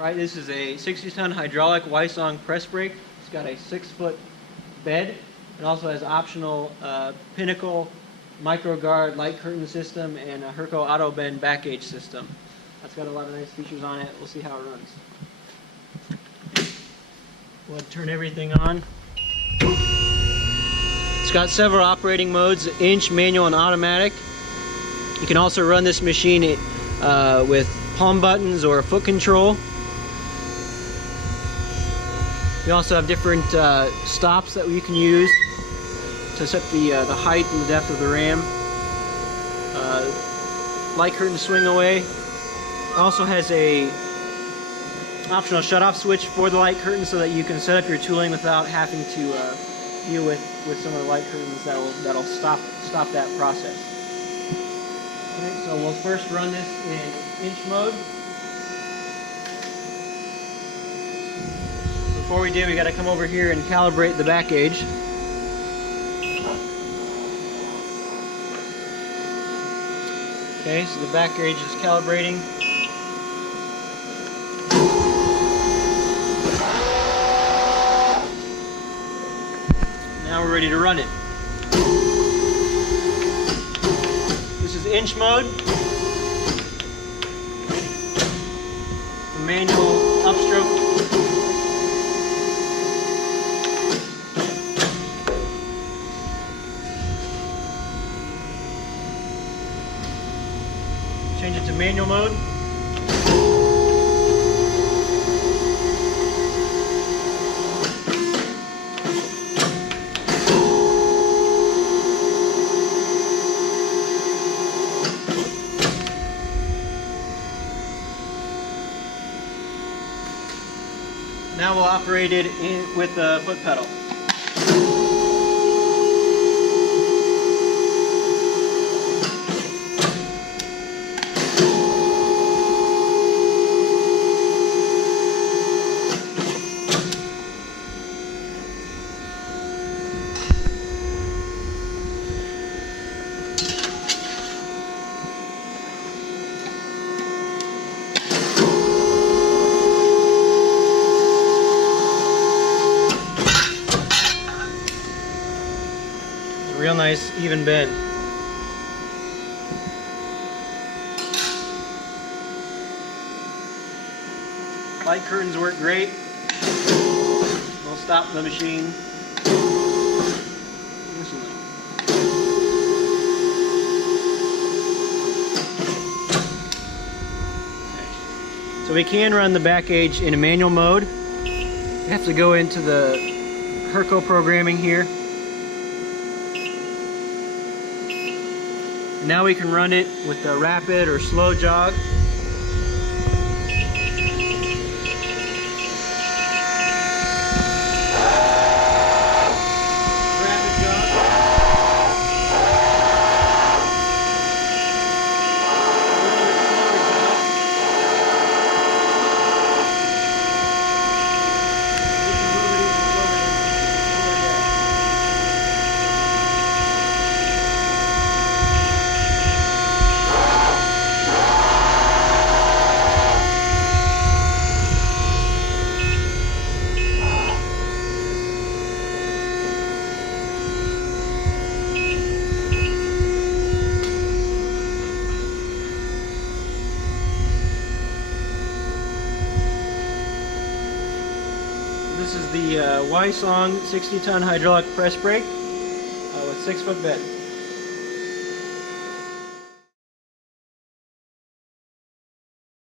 Alright, this is a 60-ton hydraulic Wysong press brake. It's got a 6-foot bed. It also has optional Pinnacle micro guard light curtain system and a Herco auto bend back gauge system. That's got a lot of nice features on it. We'll see how it runs. We'll turn everything on. It's got several operating modes: inch, manual, and automatic. You can also run this machine with palm buttons or foot control. We also have different stops that you can use to set the height and the depth of the ram. Light curtain swing away. It also has a optional shut-off switch for the light curtain so that you can set up your tooling without having to deal with some of the light curtains that'll stop that process. Okay, so we'll first run this in inch mode. Before we do, we got to come over here and calibrate the back gauge. Okay, so the back gauge is calibrating. Now we're ready to run it. This is inch mode. The manual upstroke. Change it to manual mode. Now we'll operate it with the foot pedal. Real nice even bend. Light curtains work great. We'll stop the machine. So we can run the back gauge in a manual mode. We have to go into the Herco programming here. Now we can run it with the rapid or slow jog. Rapid jog. This is the Wysong 60-ton hydraulic press brake with 6-foot bed.